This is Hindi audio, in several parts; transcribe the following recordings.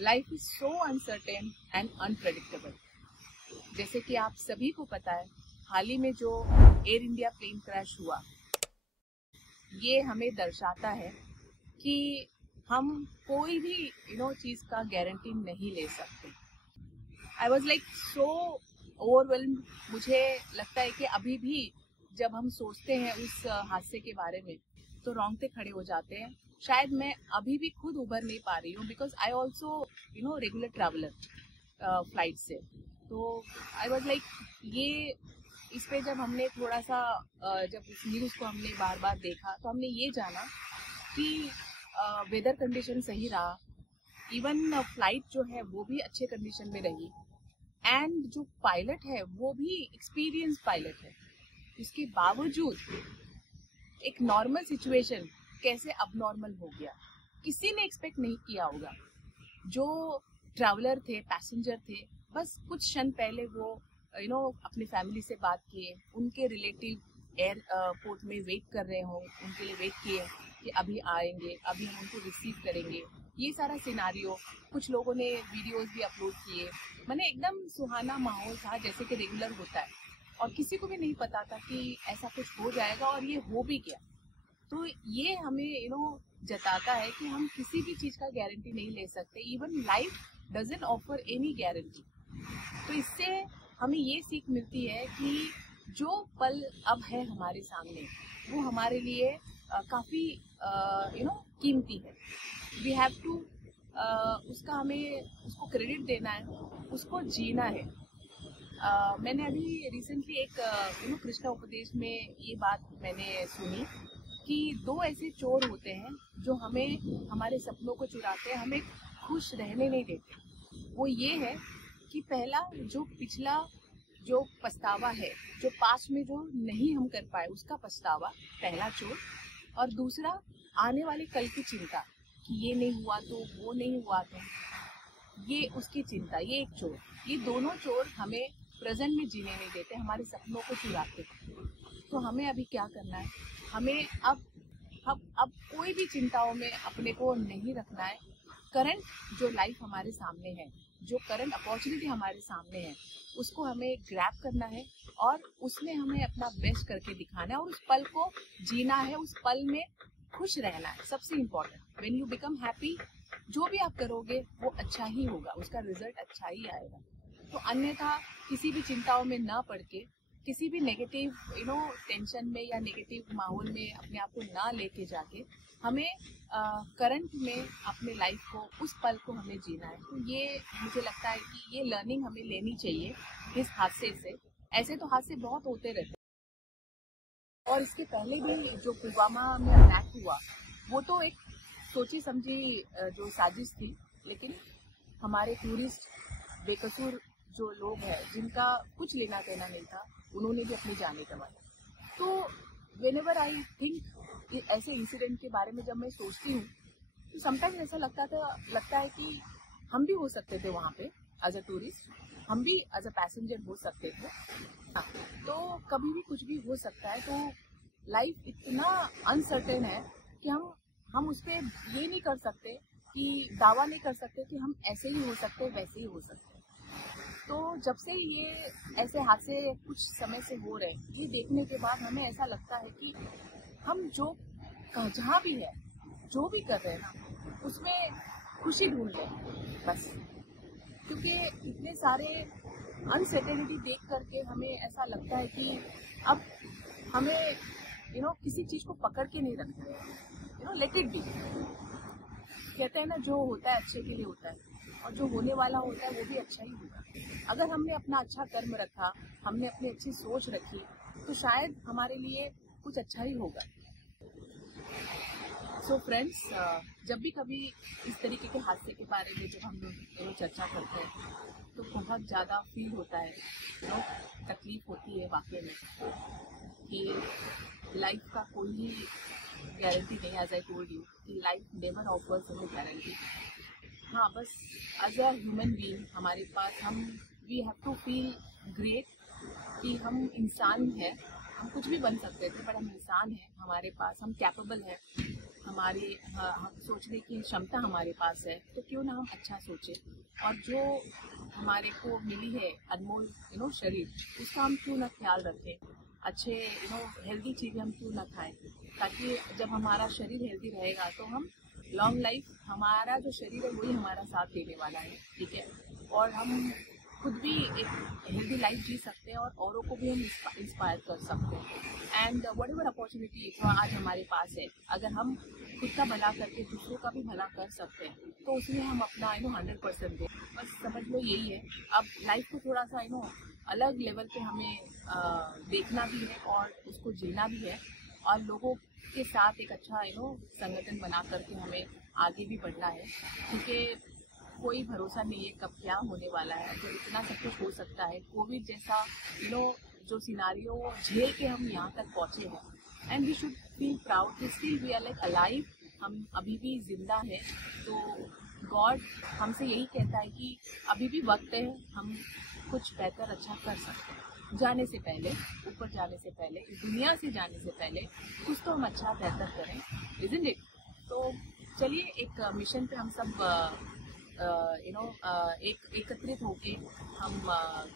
Life is so uncertain and unpredictable. जैसे कि आप सभी को पता है, हाल ही में जो एयर इंडिया प्लेन क्रैश हुआ, ये हमें दर्शाता है कि हम कोई भी चीज का गारंटी नहीं ले सकते। I was like so overwhelmed. मुझे लगता है कि अभी भी जब हम सोचते हैं उस हादसे के बारे में तो रोंगटे खड़े हो जाते हैं। शायद मैं अभी भी खुद उभर नहीं पा रही हूँ, because I also regular traveller flight से। तो आई वॉज लाइक ये इस पे जब हमने थोड़ा सा जब इस न्यूज़ को हमने बार बार देखा तो हमने ये जाना कि वेदर कंडीशन सही रहा, इवन फ्लाइट जो है वो भी अच्छे कंडीशन में रही, एंड जो पायलट है वो भी एक्सपीरियंस पायलट है। इसके बावजूद एक नॉर्मल सिचुएशन कैसे अबनॉर्मल हो गया, किसी ने एक्सपेक्ट नहीं किया होगा। जो ट्रैवलर थे, पैसेंजर थे, बस कुछ क्षण पहले वो अपनी फैमिली से बात किए, उनके रिलेटिव एयरपोर्ट में वेट कर रहे हों, उनके लिए वेट किए कि अभी आएंगे, अभी हम उनको रिसीव करेंगे। ये सारा सिनारियो, कुछ लोगों ने वीडियोस भी अपलोड किए। मैंने एकदम सुहाना माहौल था जैसे कि रेगुलर होता है, और किसी को भी नहीं पता था कि ऐसा कुछ हो जाएगा, और ये हो भी गया। तो ये हमें जताता है कि हम किसी भी चीज का गारंटी नहीं ले सकते। Even life doesn't offer any guarantee. तो इससे हमें ये सीख मिलती है कि जो पल अब है हमारे सामने वो हमारे लिए काफी कीमती है। वी हैव टू उसको क्रेडिट देना है, उसको जीना है। मैंने अभी रिसेंटली एक कृष्णा उपदेश में ये बात मैंने सुनी कि दो ऐसे चोर होते हैं जो हमें हमारे सपनों को चुराते हैं, हमें खुश रहने नहीं देते। वो ये है कि पहला जो पिछला जो पछतावा है, जो पास्ट में जो नहीं हम कर पाए उसका पछतावा, पहला चोर। और दूसरा आने वाले कल की चिंता कि ये नहीं हुआ तो, वो नहीं हुआ तो, ये उसकी चिंता, ये एक चोर। ये दोनों चोर हमें प्रेजेंट में जीने नहीं देते, हमारे सपनों को चुराते। तो हमें अभी क्या करना है, हमें अब कोई भी चिंताओं में अपने को नहीं रखना है। करंट जो लाइफ हमारे सामने है, जो करंट अपॉर्चुनिटी हमारे सामने है, उसको हमें ग्रैब करना है और उसमें हमें अपना बेस्ट करके दिखाना है और उस पल को जीना है, उस पल में खुश रहना है। सबसे important, when you become happy, जो भी आप करोगे वो अच्छा ही होगा, उसका रिजल्ट अच्छा ही आएगा। तो अन्यथा किसी भी चिंताओं में ना पड़ के, किसी भी नेगेटिव टेंशन में या नेगेटिव माहौल में अपने आप को ना लेके जाके, हमें करंट में अपने लाइफ को, उस पल को हमें जीना है। तो ये मुझे लगता है कि ये लर्निंग हमें लेनी चाहिए इस हादसे से। ऐसे तो हादसे बहुत होते रहते हैं, और इसके पहले भी जो पुलवामा में अटैक हुआ वो तो एक सोची समझी जो साजिश थी, लेकिन हमारे टूरिस्ट, बेकसूर जो लोग हैं जिनका कुछ लेना देना नहीं था, उन्होंने भी अपनी जानें गंवाई। तो व्हेनेवर आई थिंक ऐसे इंसिडेंट के बारे में जब मैं सोचती हूँ तो समटाइम्स ऐसा लगता है कि हम भी हो सकते थे वहाँ पे एज अ टूरिस्ट, हम भी एज अ पैसेंजर हो सकते थे। हाँ, तो कभी भी कुछ भी हो सकता है। तो लाइफ इतना अनसर्टेन है कि हम उस पर ये नहीं कर सकते, कि दावा नहीं कर सकते कि हम ऐसे ही हो सकते, वैसे ही हो सकते। तो जब से ये ऐसे हादसे कुछ समय से हो रहे हैं, ये देखने के बाद हमें ऐसा लगता है कि हम जहाँ भी है, जो भी कर रहे हैं ना, उसमें खुशी ढूंढ लें बस। क्योंकि इतने सारे अनसर्टेनिटी देख करके हमें ऐसा लगता है कि अब हमें किसी चीज को पकड़ के नहीं रखना है, लेट इट बी। कहते हैं ना, जो होता है अच्छे के लिए होता है, और जो होने वाला होता है वो भी अच्छा ही होगा। अगर हमने अपना अच्छा कर्म रखा, हमने अपनी अच्छी सोच रखी, तो शायद हमारे लिए कुछ अच्छा ही होगा। सो फ्रेंड्स, जब भी कभी इस तरीके के हादसे के बारे में जब हम लोग चर्चा करते हैं तो बहुत ज़्यादा फील होता है, तकलीफ होती है वाकई में, कि लाइफ का कोई ही गारंटी नहीं। एज आई टोल्ड यू कि life never offers any guarantee. हाँ, बस एज अ ह्यूमन बीइंग हमारे पास we have to feel great कि हम इंसान हैं। हम कुछ भी बन सकते थे, पर हम इंसान हैं, हमारे पास हम कैपेबल हैं, हमारे सोचने की क्षमता हमारे पास है, तो क्यों ना हम अच्छा सोचें, और जो हमारे को मिली है अनमोल शरीर, उसका हम क्यों ना ख्याल रखें, अच्छे हेल्दी चीज़ें हम क्यों ना खाएं, ताकि जब हमारा शरीर हेल्दी रहेगा तो हम लॉन्ग लाइफ, हमारा जो शरीर है वही हमारा साथ देने वाला है, ठीक है। और हम खुद भी एक हेल्दी लाइफ जी सकते हैं और औरों को भी हम इंस्पायर कर सकते हैं। एंड वट एवर अपॉर्चुनिटी आज हमारे पास है, अगर हम खुद का भला करके दूसरों का भी भला कर सकते हैं, तो उसमें हम अपना 100% दें। बस समझ लो यही है। अब लाइफ को थोड़ा सा अलग लेवल पे हमें देखना भी है और उसको जीना भी है, और लोगों के साथ एक अच्छा संगठन बना करके हमें आगे भी बढ़ना है, क्योंकि कोई भरोसा नहीं है कब क्या होने वाला है। जब इतना सब कुछ हो सकता है, कोविड जैसा जो सिनारियो झेल के हम यहाँ तक पहुँचे हैं, and we should feel proud कि still we are like alive, हम अभी भी जिंदा है। तो गॉड हमसे यही कहता है कि अभी भी वक्त है, हम कुछ बेहतर अच्छा कर सकते हैं। जाने से पहले, ऊपर जाने से पहले, इस दुनिया से जाने से पहले कुछ तो हम अच्छा बेहतर करें, इज़न्ट इट? तो चलिए एक मिशन पे हम सब एकत्रित होके हम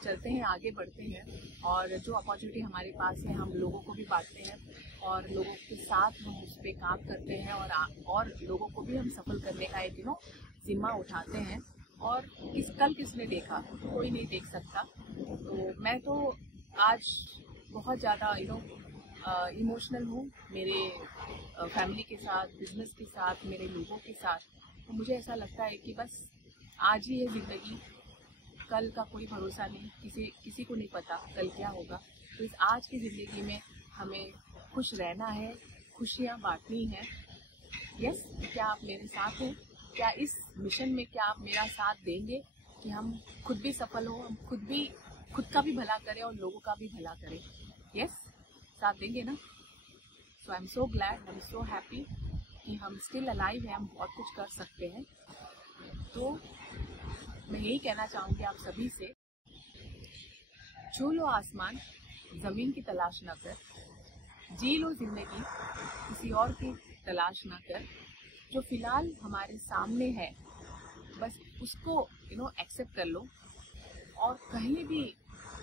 चलते हैं, आगे बढ़ते हैं, और जो अपॉर्चुनिटी हमारे पास है हम लोगों को भी बांटते हैं, और लोगों के साथ हम उस पर काम करते हैं, और लोगों को भी हम सफल करने का एक जिम्मा उठाते हैं। और कल किसने देखा, कोई नहीं देख सकता। तो मैं तो आज बहुत ज़्यादा इमोशनल हूँ, मेरे फैमिली के साथ, बिजनेस के साथ, मेरे लोगों के साथ। तो मुझे ऐसा लगता है कि बस आज ही है ज़िंदगी, कल का कोई भरोसा नहीं, किसी को नहीं पता कल क्या होगा। तो इस आज की ज़िंदगी में हमें खुश रहना है, खुशियाँ बांटनी है। यस, क्या आप मेरे साथ हैं? क्या इस मिशन में क्या आप मेरा साथ देंगे कि हम खुद भी सफल हो, हम खुद का भी भला करें और लोगों का भी भला करें? यस, साथ देंगे ना? So I am so glad, I am so happy कि हम स्टिल अलाइव हैं, हम बहुत कुछ कर सकते हैं। तो मैं यही कहना चाहूँगी आप सभी से, छू लो आसमान, ज़मीन की तलाश ना कर, जी लो ज़िंदगी, किसी और की तलाश ना कर। जो फ़िलहाल हमारे सामने है, बस उसको एक्सेप्ट कर लो, और कहीं भी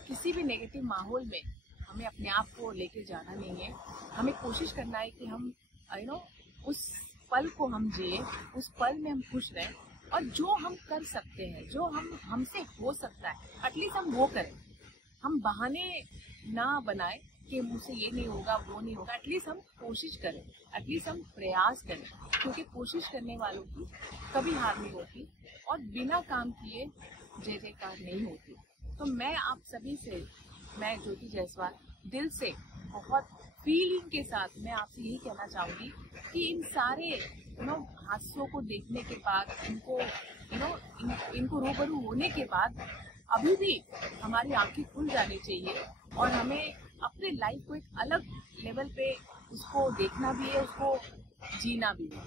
किसी भी नेगेटिव माहौल में हमें अपने आप को लेके जाना नहीं है। हमें कोशिश करना है कि हम उस पल को हम जिए, उस पल में हम खुश रहें, और जो हम कर सकते हैं, जो हमसे हो सकता है, एटलीस्ट हम वो करें। हम बहाने ना बनाए कि मुझसे ये नहीं होगा, वो नहीं होगा। एटलीस्ट हम कोशिश करें, एटलीस्ट हम प्रयास करें, क्योंकि कोशिश करने वालों की कभी हार नहीं होती, और बिना काम किए जय जयकार नहीं होती। तो मैं आप सभी से, मैं ज्योति जायसवाल, दिल से बहुत फीलिंग के साथ मैं आपसे यही कहना चाहूँगी कि इन सारे हादसों को देखने के बाद, इनको रूबरू होने के बाद अभी भी हमारी आंखें खुल जानी चाहिए, और हमें अपने लाइफ को एक अलग लेवल पे उसको देखना भी है, उसको जीना भी है।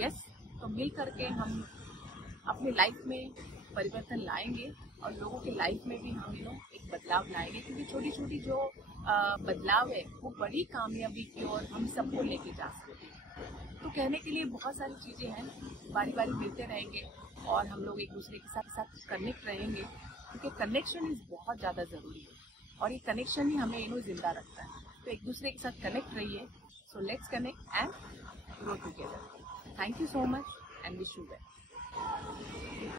यस, तो मिल करके हम अपने लाइफ में परिवर्तन लाएंगे, और लोगों के लाइफ में भी हम एक बदलाव लाएंगे, क्योंकि छोटी छोटी जो बदलाव है वो बड़ी कामयाबी की ओर हम सबको लेके जा सकते हैं। तो कहने के लिए बहुत सारी चीज़ें हैं, बारी बारी मिलते रहेंगे, और हम लोग एक दूसरे के साथ कनेक्ट रहेंगे, क्योंकि कनेक्शन इज़ बहुत ज़्यादा ज़रूरी है, और ये कनेक्शन ही हमें जिंदा रखता है। तो एक दूसरे के साथ कनेक्ट रहिए। So let's connect and grow together. Thank you so much and wish you well.